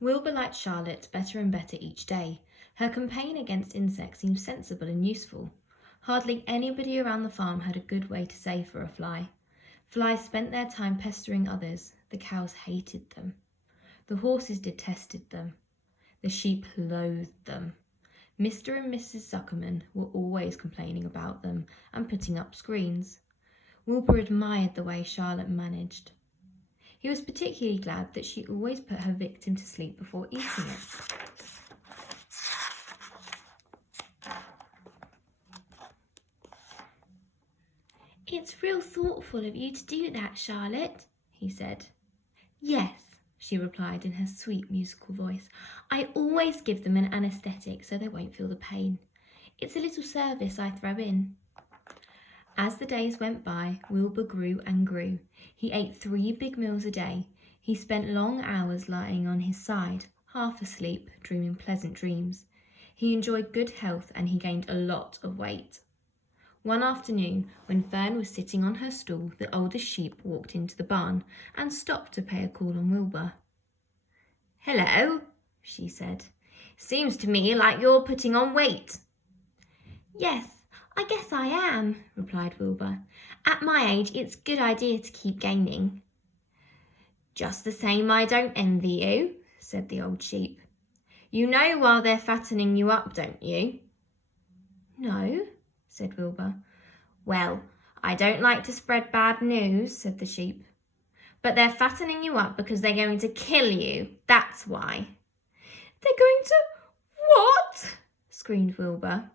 Wilbur liked Charlotte better and better each day. Her campaign against insects seemed sensible and useful. Hardly anybody around the farm had a good way to save for a fly. Flies spent their time pestering others. The cows hated them. The horses detested them. The sheep loathed them. Mr. and Mrs. Zuckerman were always complaining about them and putting up screens. Wilbur admired the way Charlotte managed. He was particularly glad that she always put her victim to sleep before eating it. "It's real thoughtful of you to do that, Charlotte," he said. "Yes," she replied in her sweet musical voice. "I always give them an anaesthetic so they won't feel the pain. It's a little service I throw in." As the days went by, Wilbur grew and grew. He ate 3 big meals a day. He spent long hours lying on his side, half asleep, dreaming pleasant dreams. He enjoyed good health and he gained a lot of weight. One afternoon, when Fern was sitting on her stool, the oldest sheep walked into the barn and stopped to pay a call on Wilbur. "Hello," she said. "Seems to me like you're putting on weight." "Yes, I guess I am," replied Wilbur. "At my age, it's a good idea to keep gaining." "Just the same, I don't envy you," said the old sheep. "You know while they're fattening you up, don't you?" "No," said Wilbur. "Well, I don't like to spread bad news," said the sheep. "But they're fattening you up because they're going to kill you. That's why." "They're going to what?" screamed Wilbur.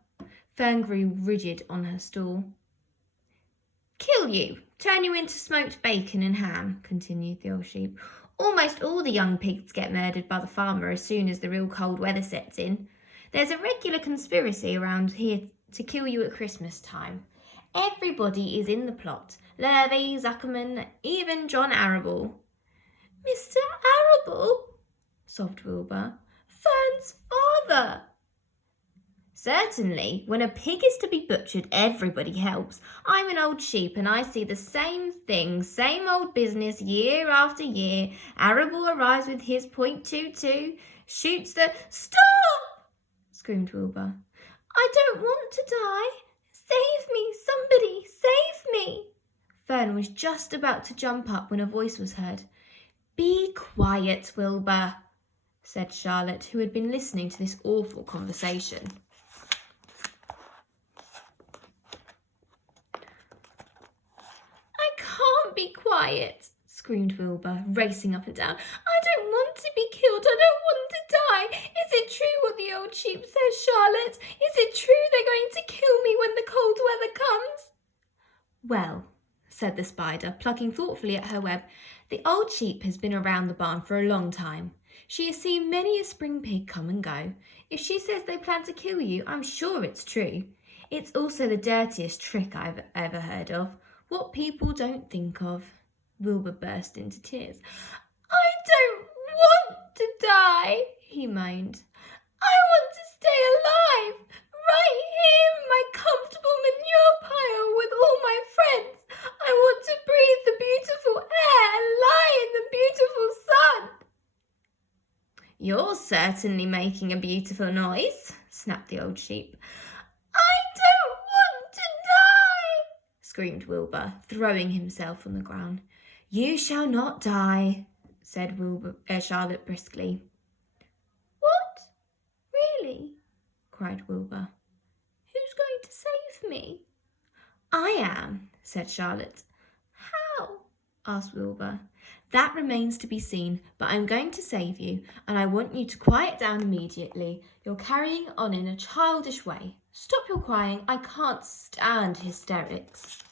Fern grew rigid on her stool. "Kill you, turn you into smoked bacon and ham," continued the old sheep. "Almost all the young pigs get murdered by the farmer as soon as the real cold weather sets in. There's a regular conspiracy around here to kill you at Christmas time. Everybody is in the plot. Lurvy, Zuckerman, even John Arable." "Mr. Arable?" sobbed Wilbur. "Fern's father." "Certainly. When a pig is to be butchered, everybody helps. I'm an old sheep and I see the same thing, same old business year after year. Arable arrives with his .22, shoots the—" "Stop!" screamed Wilbur. "I don't want to die. Save me, somebody, save me." Fern was just about to jump up when a voice was heard. "Be quiet, Wilbur," said Charlotte, who had been listening to this awful conversation. "I can't be quiet," screamed Wilbur, racing up and down. "I don't want to be killed. I don't want to die. Is it true what the old sheep says, Charlotte? Is it true they're going to kill me when the cold weather comes?" "Well," said the spider, plucking thoughtfully at her web, "the old sheep has been around the barn for a long time. She has seen many a spring pig come and go. If she says they plan to kill you, I'm sure it's true. It's also the dirtiest trick I've ever heard of. What people don't think of." Wilbur burst into tears. "I don't want to die," he moaned. "I want to stay alive, right here in my comfortable manure pile with all my friends. I want to breathe the beautiful air and lie in the beautiful sun." "You're certainly making a beautiful noise," snapped the old sheep. "I don't want to die," screamed Wilbur, throwing himself on the ground. "You shall not die," said Charlotte briskly. "What? Really?" cried Wilbur. "Who's going to save me?" "I am," said Charlotte. "How?" asked Wilbur. "That remains to be seen, but I'm going to save you, and I want you to quiet down immediately. You're carrying on in a childish way. Stop your crying. I can't stand hysterics."